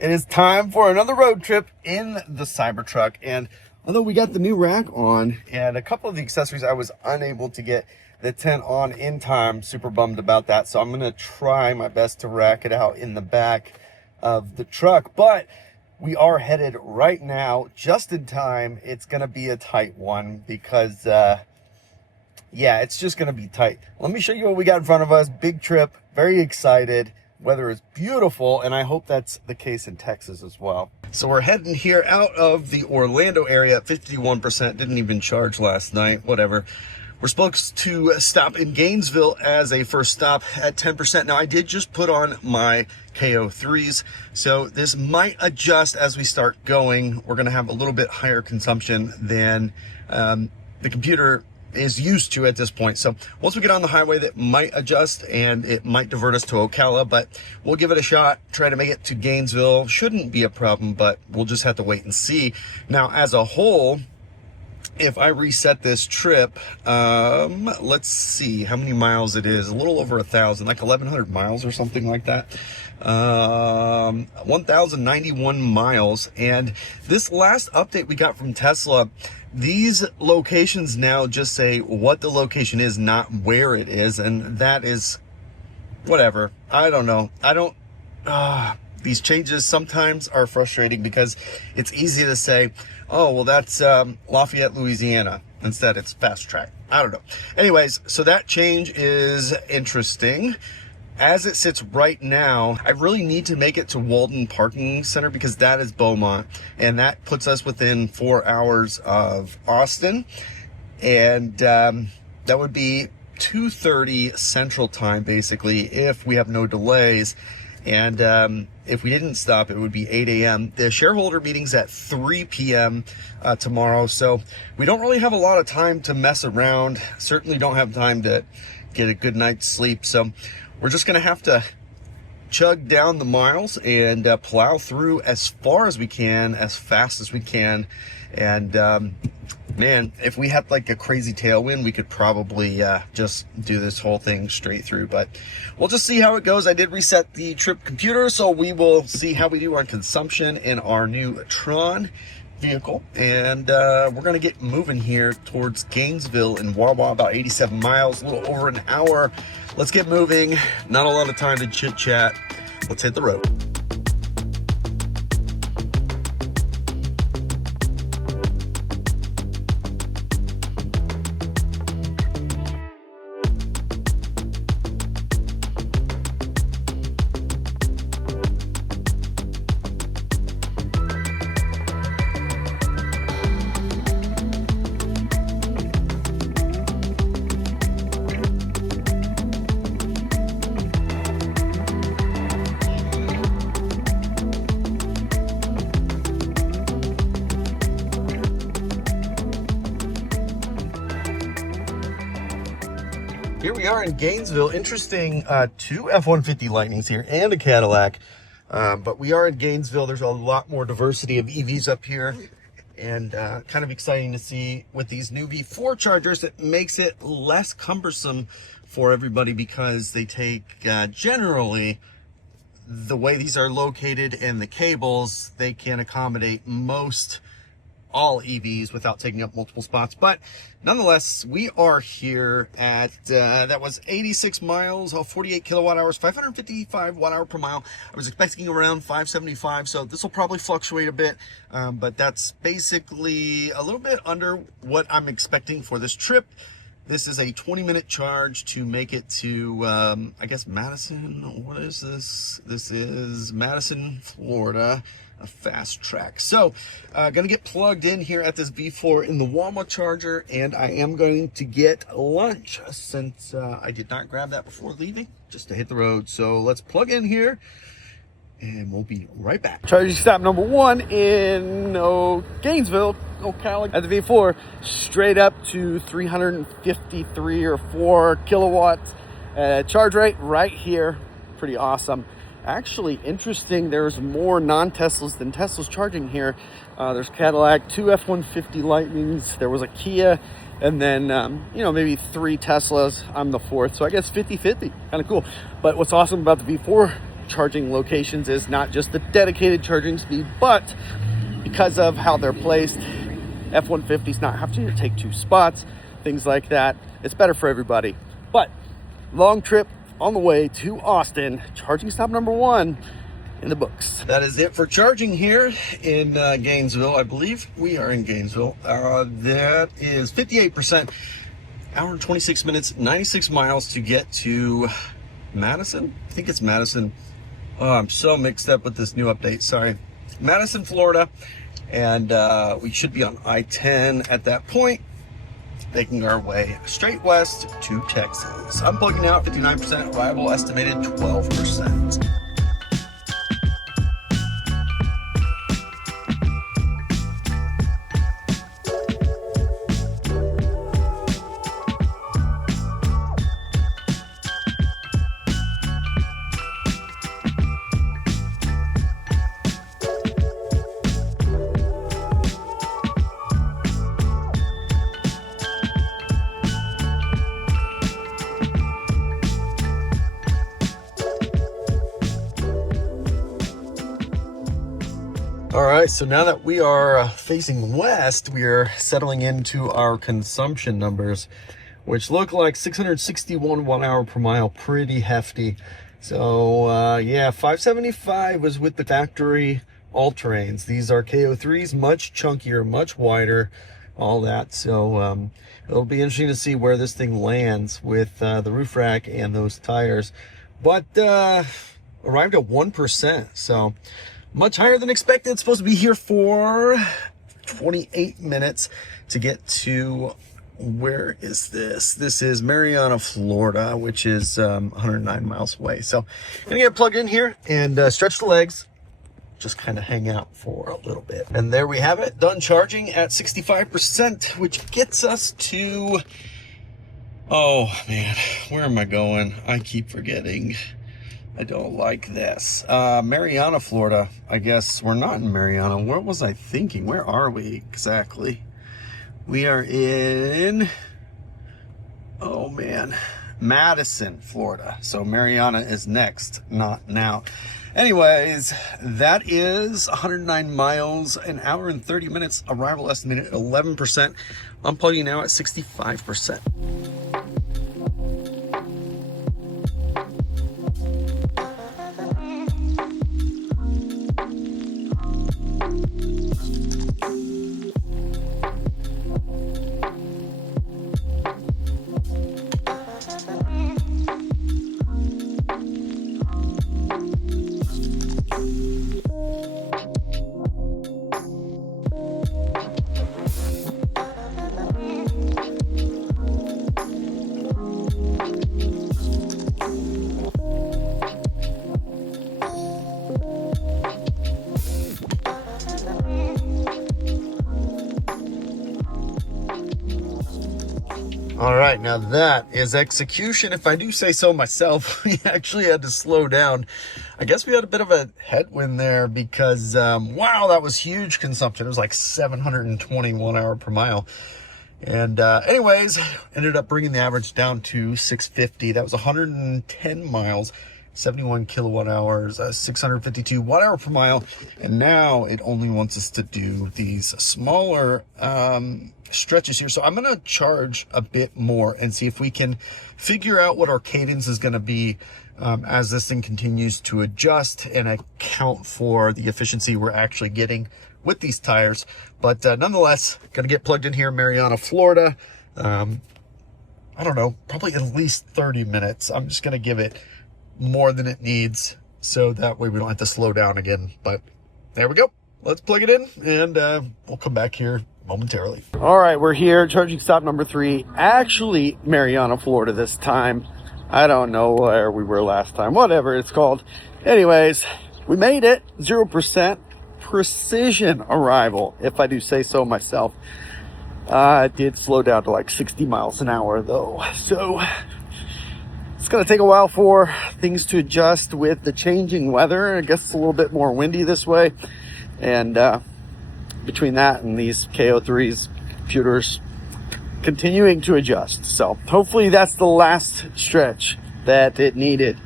It is time for another road trip in the Cybertruck. And although we got the new rack on and a couple of the accessories, I was unable to get the tent on in time. Super bummed about that. So I'm going to try my best to rack it out in the back of the truck. But we are headed right now, just in time. It's going to be a tight one because, yeah, it's just going to be tight. Let me show you what we got in front of us. Big trip. Very excited. Weather is beautiful, and I hope that's the case in Texas as well. So we're heading here out of the Orlando area at 51%. Didn't even charge last night, whatever. We're supposed to stop in Gainesville as a first stop at 10%. Now, I did just put on my KO3s, so this might adjust as we start going. We're going to have a little bit higher consumption than the computer is used to at this point. So once we get on the highway, that might adjust and it might divert us to Ocala, but we'll give it a shot. Try to make it to Gainesville. Shouldn't be a problem, but we'll just have to wait and see. Now, as a whole, if I reset this trip, let's see how many miles it is. A little over 1,000, like 1,100 miles or something like that. 1,091 miles. And this last update we got from Tesla, these locations now just say what the location is, not where it is. And that is whatever. I don't know. These changes sometimes are frustrating because it's easy to say, oh, well, that's Lafayette, Louisiana. Instead, it's Fast Track. I don't know. Anyways, so that change is interesting. As it sits right now, I really need to make it to Walden Parking Center because that is Beaumont, and that puts us within 4 hours of Austin, and that would be 2:30 Central Time, basically, if we have no delays. And if we didn't stop, it would be 8 a.m. The shareholder meeting's at 3 p.m. Tomorrow, so we don't really have a lot of time to mess around. Certainly don't have time to get a good night's sleep, so we're just going to have to chug down the miles and plow through as far as we can, as fast as we can. And man, if we had like a crazy tailwind, we could probably just do this whole thing straight through. But we'll just see how it goes. I did reset the trip computer, so we will see how we do on consumption in our new Tron vehicle. And we're going to get moving here towards Gainesville in Wawa, about 87 miles, a little over an hour. Let's get moving. Not a lot of time to chit chat. Let's hit the road. Here we are in Gainesville. Interesting, two F-150 Lightnings here and a Cadillac. But we are in Gainesville. There's a lot more diversity of EVs up here. And kind of exciting to see with these new V4 chargers, it makes it less cumbersome for everybody because they take, generally, the way these are located and the cables, they can accommodate all EVs without taking up multiple spots. But nonetheless, we are here at that was 86 miles, 48 kilowatt hours, 555 watt hour per mile. I was expecting around 575, so this will probably fluctuate a bit, but that's basically a little bit under what I'm expecting for this trip. This is a 20-minute charge to make it to, I guess, Madison. What is this? This is Madison, Florida, a fast track. So, gonna get plugged in here at this V4 in the Walmart charger, and I am going to get lunch since I did not grab that before leaving, just to hit the road. So let's plug in here, and we'll be right back. Charging stop number 1 in Gainesville, Ocala, at the V4, straight up to 353 or 4 kilowatts. Charge rate right here, pretty awesome. Actually interesting, there's more non-Teslas than Teslas charging here. There's Cadillac, 2 F-150 Lightnings, there was a Kia, and then maybe 3 Teslas. I'm the 4th, so I guess 50-50, kind of cool. But what's awesome about the V4 charging locations is not just the dedicated charging speed, but because of how they're placed, F-150s not having to take 2 spots, things like that. It's better for everybody. But long trip on the way to Austin, charging stop number 1 in the books. That is it for charging here in Gainesville. I believe we are in Gainesville. That is 58%, hour and 26 minutes, 96 miles to get to Madison. I think it's Madison. Oh, I'm so mixed up with this new update. Sorry. Madison, Florida. And we should be on I-10 at that point, making our way straight west to Texas. I'm plugging out 59%, arrival estimated 12%. All right, so now that we are facing west, we are settling into our consumption numbers, which look like 661 watt-hour per mile, pretty hefty. So yeah, 575 was with the factory all-terrains. These are KO3s, much chunkier, much wider, all that. So it'll be interesting to see where this thing lands with the roof rack and those tires. But arrived at 1%, so much higher than expected. It's supposed to be here for 28 minutes to get to, where is this? This is Marianna, Florida, which is 109 miles away. So gonna get plugged in here and stretch the legs, just kind of hang out for a little bit. And there we have it, done charging at 65%, which gets us to, oh man, where am I going? I keep forgetting. I don't like this. Marianna, Florida. I guess we're not in Marianna. What was I thinking? Where are we exactly? We are in, oh man, Madison, Florida. So Marianna is next, not now. Anyways, that is 109 miles, an hour and 30 minutes. Arrival estimated at 11%. I'm plugging now at 65%. All right, now that is execution, if I do say so myself. We actually had to slow down. I guess we had a bit of a headwind there because, wow, that was huge consumption. It was like 720 1-hour per mile. And anyways, ended up bringing the average down to 650. That was 110 miles, 71 kilowatt hours, 652 watt-hour per mile. And now it only wants us to do these smaller stretches here. So I'm going to charge a bit more and see if we can figure out what our cadence is going to be as this thing continues to adjust and account for the efficiency we're actually getting with these tires. But nonetheless, got to get plugged in here in Marianna, Florida. I don't know, probably at least 30 minutes. I'm just going to give it more than it needs so that way we don't have to slow down again. But there we go. Let's plug it in and we'll come back here momentarily. All right, we're here, charging stop number 3, actually Marianna, Florida this time. I don't know where we were last time, whatever it's called. Anyways, we made it, 0% precision arrival, if I do say so myself. It did slow down to like 60 miles an hour though, so it's gonna take a while for things to adjust with the changing weather. I guess it's a little bit more windy this way, and between that and these KO3s, computers continuing to adjust. So hopefully that's the last stretch that it needed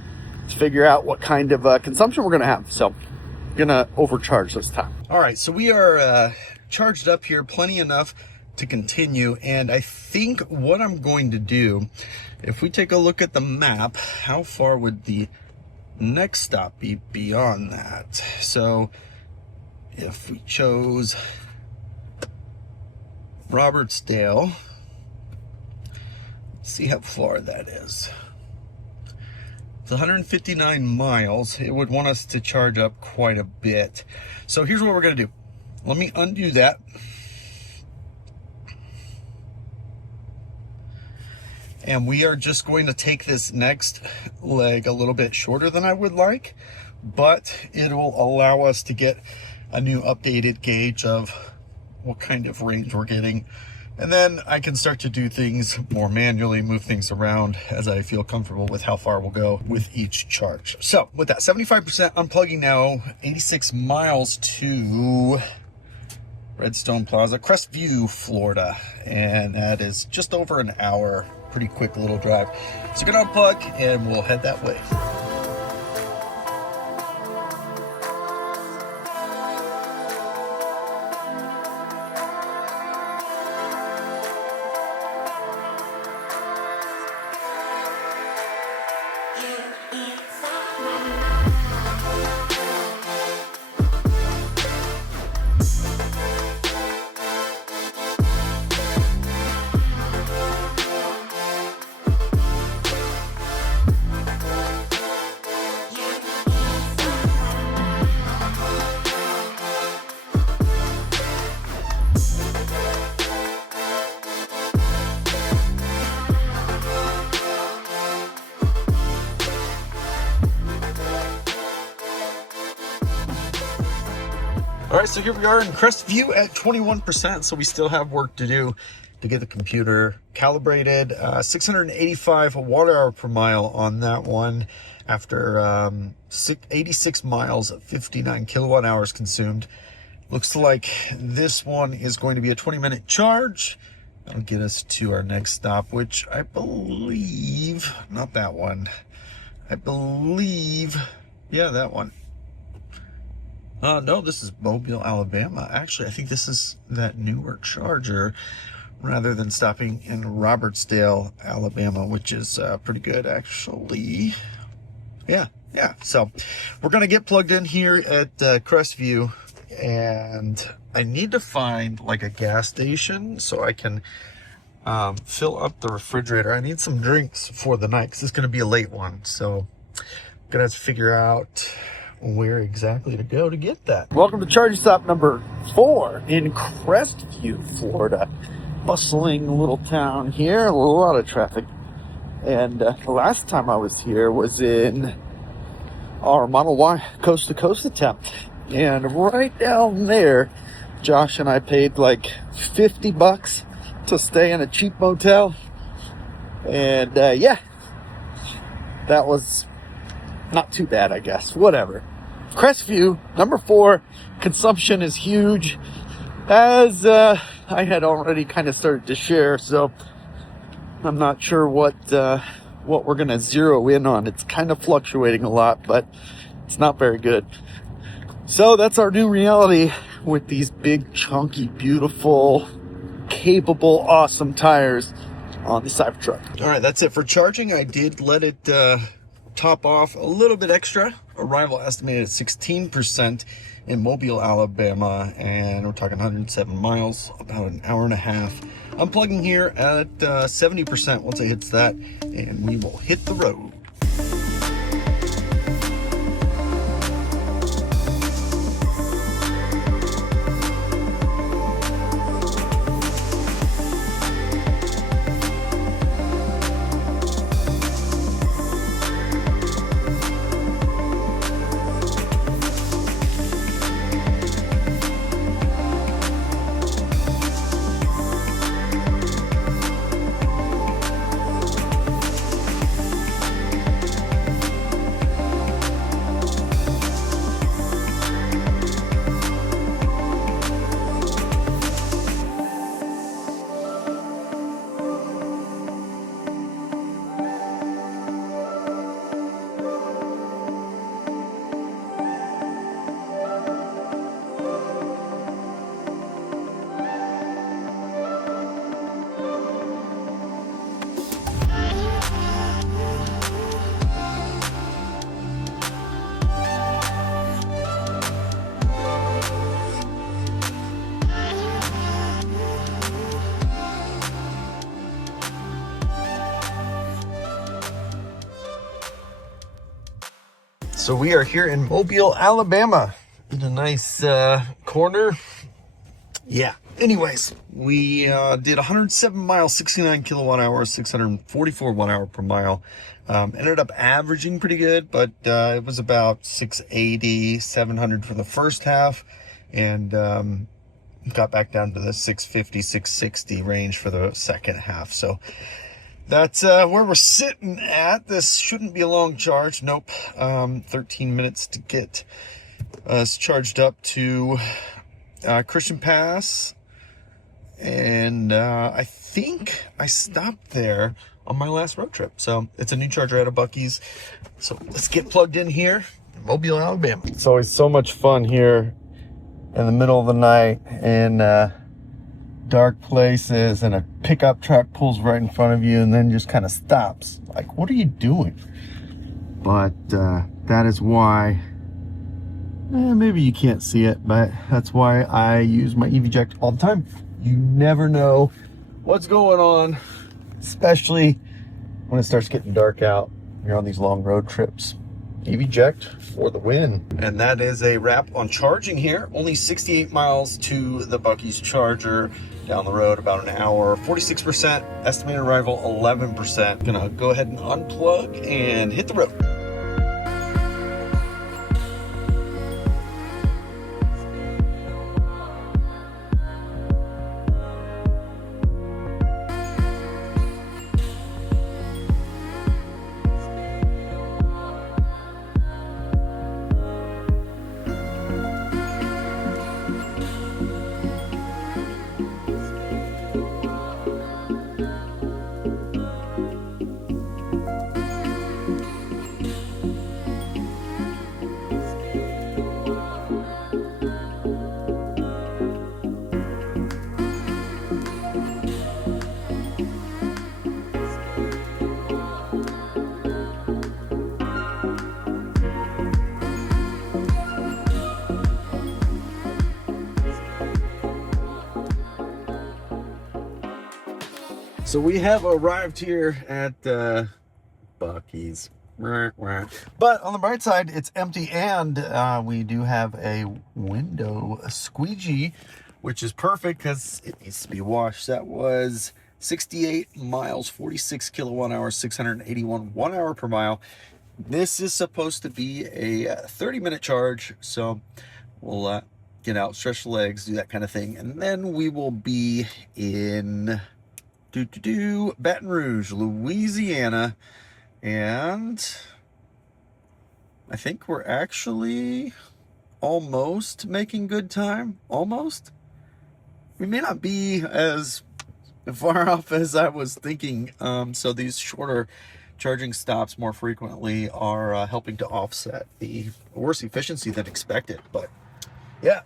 let's figure out what kind of consumption we're going to have. So I'm going to overcharge this time. All right, so we are charged up here, plenty enough to continue. And I think what I'm going to do, if we take a look at the map, how far would the next stop be beyond that? So if we chose Robertsdale, see how far that is. It's 159 miles. It would want us to charge up quite a bit. So here's what we're going to do. Let me undo that. And we are just going to take this next leg a little bit shorter than I would like, but it will allow us to get a new updated gauge of what kind of range we're getting. And then I can start to do things more manually, move things around as I feel comfortable with how far we'll go with each charge. So with that 75% unplugging now, 86 miles to Redstone Plaza, Crestview, Florida. And that is just over an hour. Pretty quick little drive. So we're gonna unplug and we'll head that way. All right, so here we are in Crestview at 21%, so we still have work to do to get the computer calibrated. 685 watt hour per mile on that one after 86 miles, 59 kilowatt hours consumed. Looks like this one is going to be a 20-minute charge. That'll get us to our next stop, which I believe, not that one, I believe, yeah, that one. No, this is Mobile, Alabama. Actually, I think this is that newer charger rather than stopping in Robertsdale, Alabama, which is pretty good, actually. Yeah. So we're going to get plugged in here at Crestview, and I need to find like a gas station so I can fill up the refrigerator. I need some drinks for the night because it's going to be a late one. So I'm going to have to figure out where exactly to go to get that. Welcome to charging stop number 4 in Crestview, Florida. Bustling little town here, a lot of traffic. And the last time I was here was in our Model Y coast to coast attempt. And right down there, Josh and I paid like $50 to stay in a cheap motel. And yeah, that was not too bad, I guess. Whatever. Crestview, number 4, consumption is huge, as I had already kind of started to share, so I'm not sure what we're going to zero in on. It's kind of fluctuating a lot, but it's not very good. So that's our new reality with these big, chunky, beautiful, capable, awesome tires on the Cybertruck. All right, that's it for charging. I did let it top off a little bit extra. Arrival estimated at 16% in Mobile, Alabama, and we're talking 107 miles, about an hour and a half. I'm plugging here at 70% once it hits that, and we will hit the road. So we are here in Mobile, Alabama, in a nice corner. Yeah. Anyways, we did 107 miles, 69 kilowatt hours, 644 watt hour per mile. Ended up averaging pretty good, but it was about 680, 700 for the first half, and got back down to the 650, 660 range for the second half. So that's where we're sitting at. This shouldn't be a long charge. Nope. 13 minutes to get us charged up to Christian Pass. And I think I stopped there on my last road trip. So it's a new charger out of Buc-ee's. So let's get plugged in here in Mobile, Alabama. It's always so much fun here in the middle of the night in dark places, and a pickup truck pulls right in front of you and then just kind of stops. Like, what are you doing? But that is why, maybe you can't see it, but that's why I use my EV-Ject all the time. You never know what's going on, especially when it starts getting dark out. You're on these long road trips. EV-Ject for the win. And that is a wrap on charging here. Only 68 miles to the Buc-ee's charger. Down the road about an hour. 46%, estimated arrival 11%. Gonna go ahead and unplug and hit the road. So we have arrived here at Buc-ee's. But on the bright side, it's empty, and we do have a window squeegee, which is perfect because it needs to be washed. That was 68 miles, 46 kilowatt hours, 681 1 hour per mile. This is supposed to be a 30-minute charge, so we'll get out, stretch the legs, do that kind of thing, and then we will be in Baton Rouge, Louisiana, and I think we're actually almost making good time. Almost. We may not be as far off as I was thinking. So these shorter charging stops more frequently are helping to offset the worse efficiency than expected. But yeah.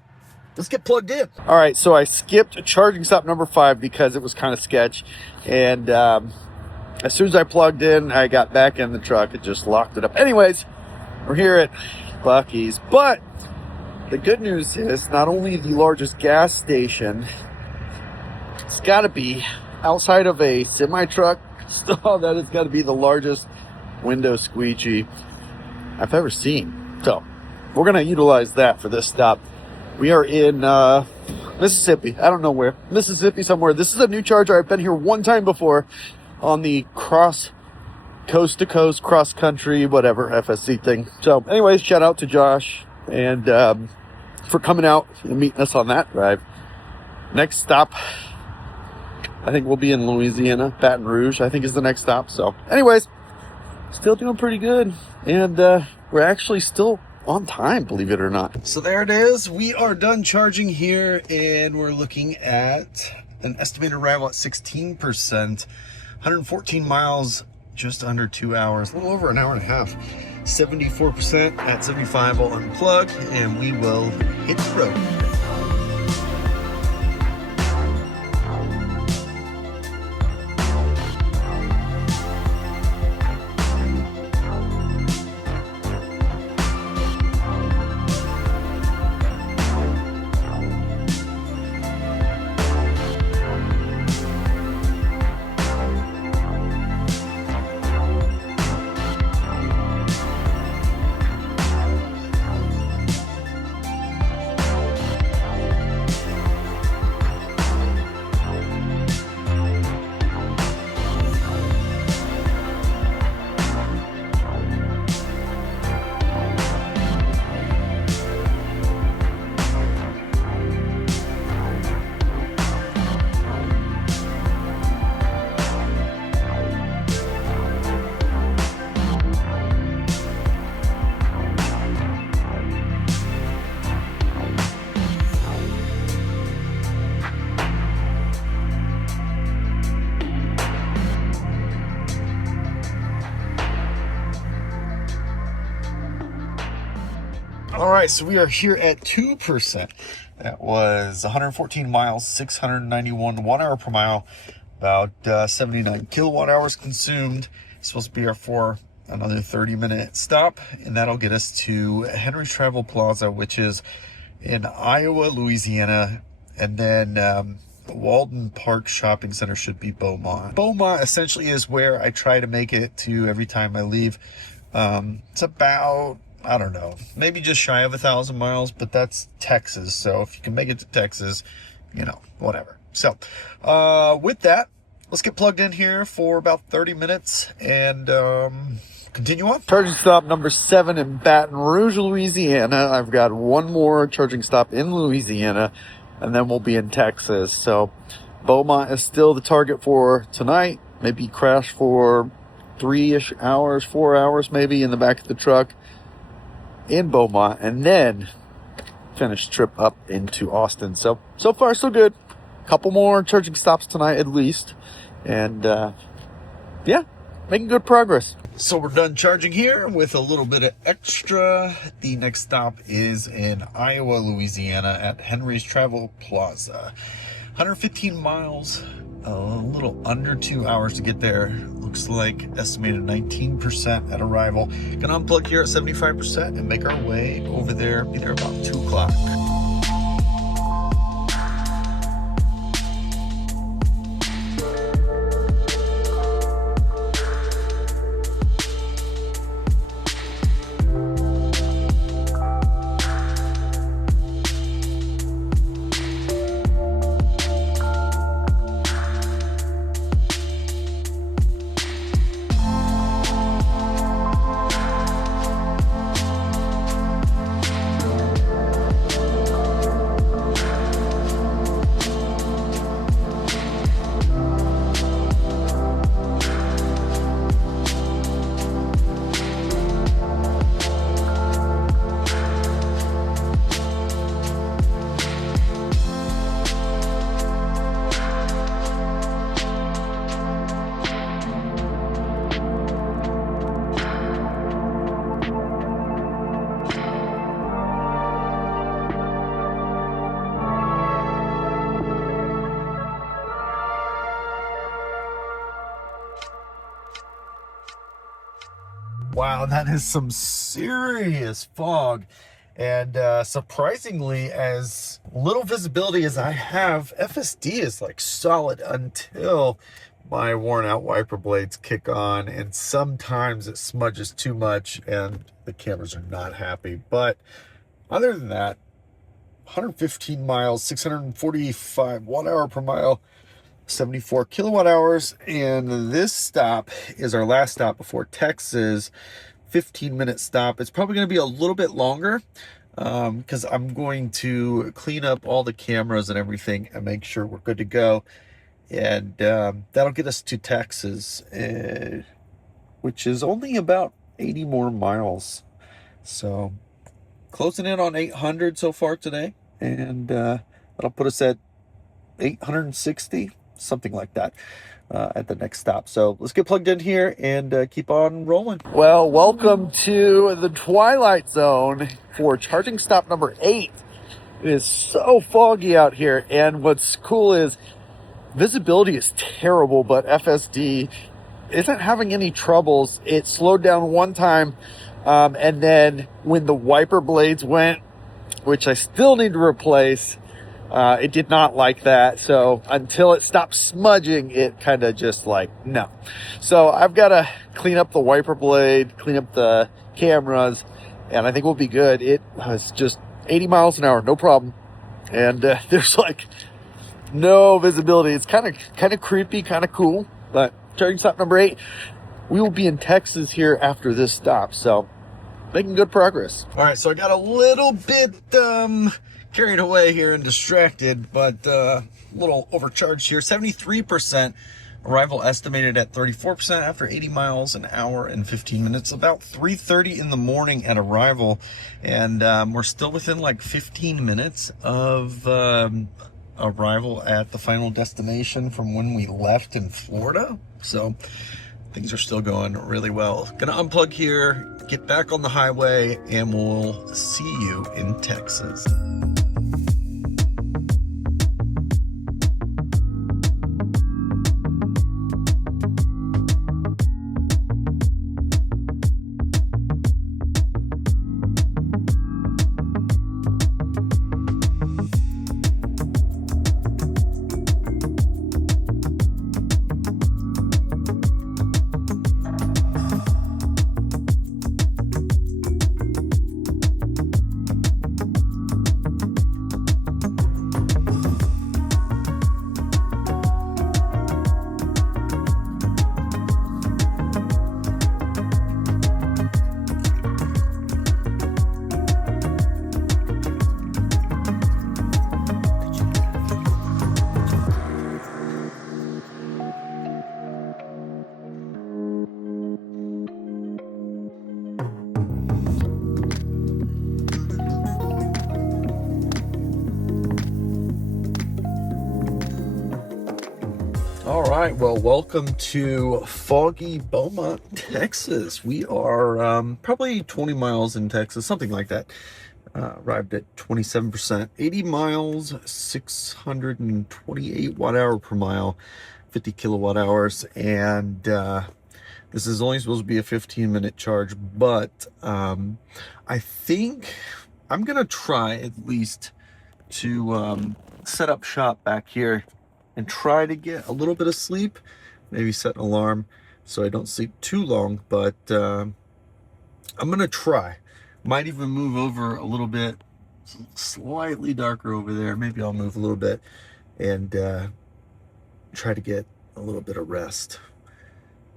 Let's get plugged in. All right, so I skipped charging stop number 5 because it was kind of sketch. And as soon as I plugged in, I got back in the truck. It just locked it up. Anyways, we're here at Buc-ee's. But the good news is not only the largest gas station, it's got to be outside of a semi-truck stall, that has got to be the largest window squeegee I've ever seen. So we're going to utilize that for this stop. We are in Mississippi. I don't know where. Mississippi somewhere. This is a new charger. I've been here one time before on the coast to coast, cross country, whatever, FSC thing. So anyways, shout out to Josh and for coming out and meeting us on that drive. Next stop, I think we'll be in Louisiana. Baton Rouge, I think, is the next stop. So anyways, still doing pretty good. And we're actually still on time, believe it or not. So there it is. We are done charging here, and we're looking at an estimated arrival at 16%, 114 miles, just under 2 hours, a little over an hour and a half. 74% at 75. We'll unplug and we will hit the road. right, so we are here at 2%. That was 114 miles, 691 1 hour per mile, about 79 kilowatt hours consumed. It's supposed to be here for another 30-minute stop, and that'll get us to Henry's Travel Plaza, which is in Iowa, Louisiana, and then Walden Park Shopping Center should be Beaumont. Beaumont essentially is where I try to make it to every time I leave. It's about, I don't know, maybe just shy of 1,000 miles, but that's Texas. So if you can make it to Texas, you know, whatever. So with that, let's get plugged in here for about 30 minutes and continue on. Charging stop number 7 in Baton Rouge, Louisiana. I've got one more charging stop in Louisiana, and then we'll be in Texas. So Beaumont is still the target for tonight. Maybe crash for 3-ish hours, 4 hours maybe in the back of the truck in Beaumont, and then finish trip up into Austin. So far so good. Couple more charging stops tonight at least, and yeah, making good progress. So we're done charging here with a little bit of extra. The next stop is in Iowa, Louisiana at Henry's Travel Plaza. 115 miles, a little under 2 hours to get there. Looks like estimated 19% at arrival. Gonna unplug here at 75% and make our way over there. Be there about 2 o'clock. Wow, that is some serious fog. And surprisingly, as little visibility as I have, FSD is like solid until my worn out wiper blades kick on, and sometimes it smudges too much and the cameras are not happy. But other than that, 115 miles, 645 1 hour per mile, 74 kilowatt hours, and this stop is our last stop before Texas. 15-minute stop. It's probably going to be a little bit longer because I'm going to clean up all the cameras and everything and make sure we're good to go, and that'll get us to Texas, which is only about 80 more miles. So closing in on 800 so far today, and that'll put us at 860, something like that, at the next stop. So let's get plugged in here and keep on rolling. Well, welcome to the Twilight Zone for charging stop number 8. It is so foggy out here, and what's cool is visibility is terrible, but FSD isn't having any troubles. It slowed down one time, and then when the wiper blades went, which I still need to replace, it did not like that. So until it stopped smudging, it kind of just like, no. So I've got to clean up the wiper blade, clean up the cameras, and I think we'll be good. It was just 80 miles an hour, no problem. And there's like no visibility. It's kind of creepy, kind of cool. But charging stop number 8, we will be in Texas here after this stop. So making good progress. All right, so I got a little bit carried away here and distracted, but a little overcharged here. 73%. Arrival estimated at 34% after 80 miles an hour and 15 minutes. About 3:30 in the morning at arrival, and we're still within like 15 minutes of arrival at the final destination from when we left in Florida. So things are still going really well. Gonna unplug here, get back on the highway, and we'll see you in Texas. All right, well, welcome to foggy Beaumont, Texas. We are probably 20 miles in Texas, something like that. Arrived at 27%, 80 miles, 628 watt hour per mile, 50 kilowatt hours. And this is only supposed to be a 15-minute charge, but I think I'm going to try at least to set up shop back here and try to get a little bit of sleep, maybe set an alarm so I don't sleep too long, but I'm gonna try. Might even move over a little bit, slightly darker over there. Maybe I'll move a little bit and try to get a little bit of rest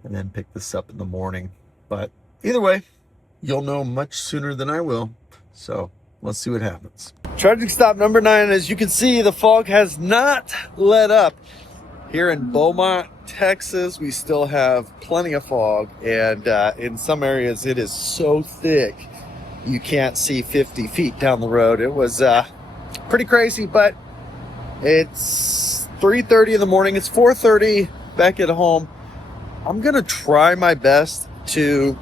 and then pick this up in the morning. But either way, you'll know much sooner than I will. So let's see what happens. Charging stop number 9. As you can see, the fog has not let up. Here in Beaumont, Texas, we still have plenty of fog. And in some areas, it is so thick, you can't see 50 feet down the road. It was pretty crazy, but it's 3:30 in the morning. It's 4:30 back at home. I'm going to try my best to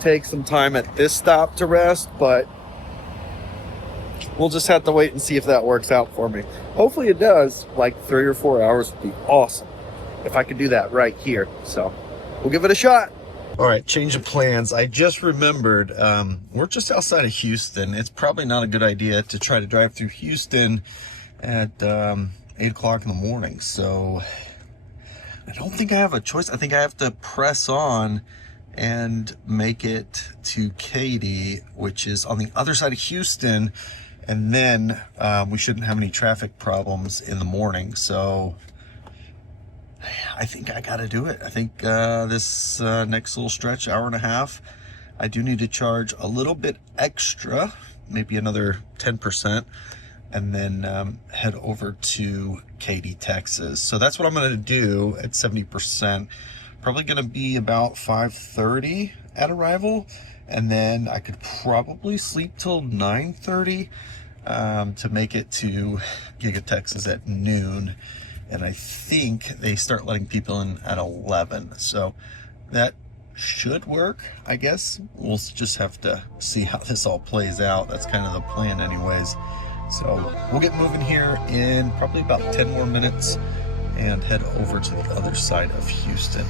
take some time at this stop to rest, but we'll just have to wait and see if that works out for me. Hopefully it does. Like 3 or 4 hours would be awesome if I could do that right here. So we'll give it a shot. All right, change of plans. I just remembered we're just outside of Houston. It's probably not a good idea to try to drive through Houston at 8 o'clock in the morning. So I don't think I have a choice. I think I have to press on and make it to Katy, which is on the other side of Houston. And then we shouldn't have any traffic problems in the morning. So I think I got to do it. I think this next little stretch, hour and a half, I do need to charge a little bit extra, maybe another 10%, and then head over to Katy, Texas. So that's what I'm going to do at 70%. Probably going to be about 5:30 at arrival. And then I could probably sleep till 9:30 to make it to Giga Texas at noon. And I think they start letting people in at 11. So that should work, I guess. We'll just have to see how this all plays out. That's kind of the plan anyways. So we'll get moving here in probably about 10 more minutes and head over to the other side of Houston.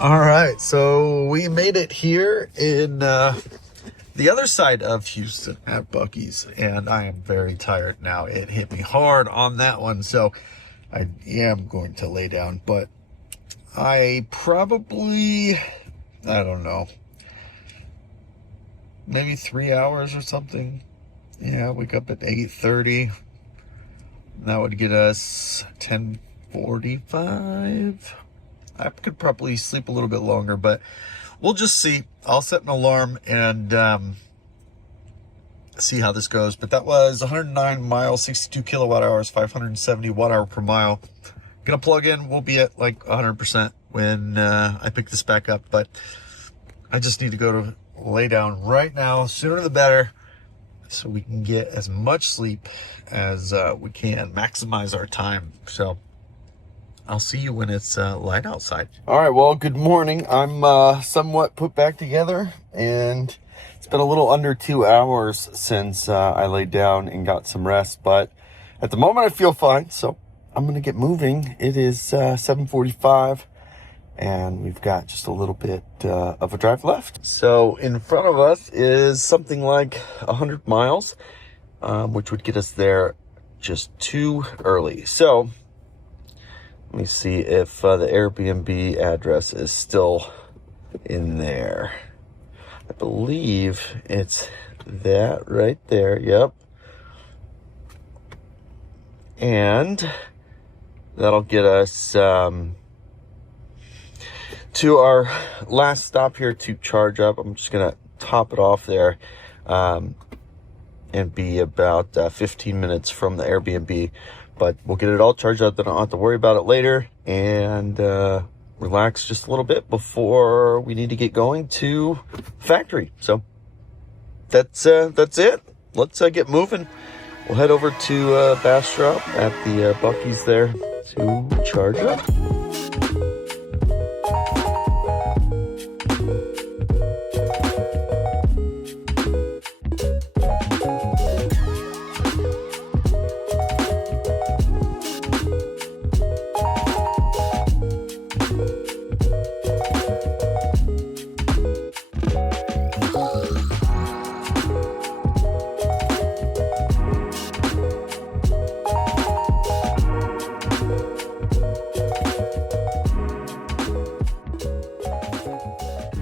All right, so we made it here in the other side of Houston at Buc-ee's, and I am very tired now. It hit me hard on that one, so I am going to lay down, but I probably, I don't know, maybe 3 hours or something. Yeah, wake up at 8:30. That would get us 10:45. I could probably sleep a little bit longer, but we'll just see. I'll set an alarm and see how this goes. But that was 109 miles, 62 kilowatt hours, 570 watt hour per mile. Gonna plug in. We'll be at like 100% when I pick this back up. But I just need to go to lay down right now. Sooner the better, so we can get as much sleep as we can, maximize our time. So I'll see you when it's light outside. All right, well, good morning. I'm somewhat put back together, and it's been a little under 2 hours since I laid down and got some rest, but at the moment I feel fine, so I'm gonna get moving. It is 7:45, and we've got just a little bit of a drive left. So in front of us is something like 100 miles, which would get us there just too early. So let me see if the Airbnb address is still in there. I believe it's that right there. Yep. And that'll get us to our last stop here to charge up. I'm just going to top it off there and be about 15 minutes from the Airbnb. But we'll get it all charged up. Then I don't have to worry about it later, and relax just a little bit before we need to get going to factory. So that's it. Let's get moving. We'll head over to Bastrop at the Buc-ee's there to charge up.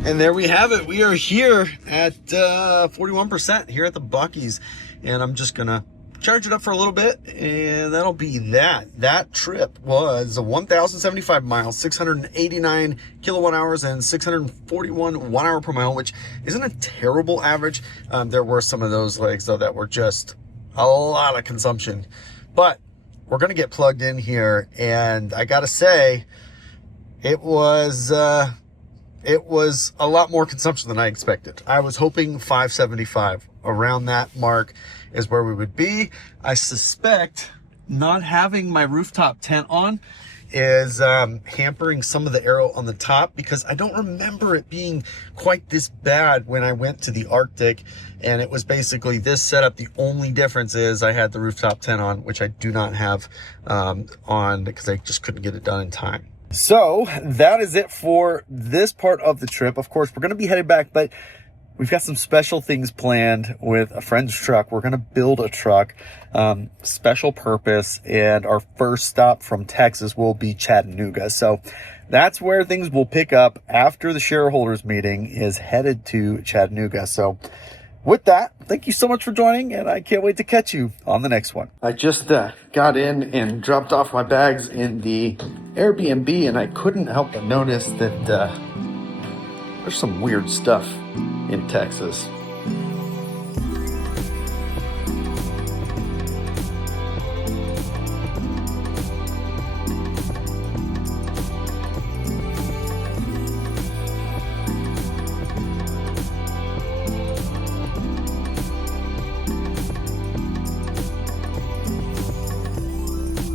And there we have it. We are here at 41% here at the Buc-ee's, and I'm just gonna charge it up for a little bit, and that'll be that. That trip was 1,075 miles, 689 kilowatt hours, and 641 watt hour per mile, which isn't a terrible average. There were some of those legs though that were just a lot of consumption, but we're gonna get plugged in here, and I gotta say, it was a lot more consumption than I expected. I was hoping 575, around that mark is where we would be. I suspect not having my rooftop tent on is hampering some of the aero on the top, because I don't remember it being quite this bad when I went to the Arctic, and it was basically this setup. The only difference is I had the rooftop tent on, which I do not have on because I just couldn't get it done in time. So that is it for this part of the trip. Of course, we're going to be headed back, but we've got some special things planned with a friend's truck. We're going to build a truck, special purpose, and our first stop from Texas will be Chattanooga. So that's where things will pick up after the shareholders meeting is headed to Chattanooga. So with that, thank you so much for joining, and I can't wait to catch you on the next one. I just got in and dropped off my bags in the Airbnb, and I couldn't help but notice that there's some weird stuff in Texas.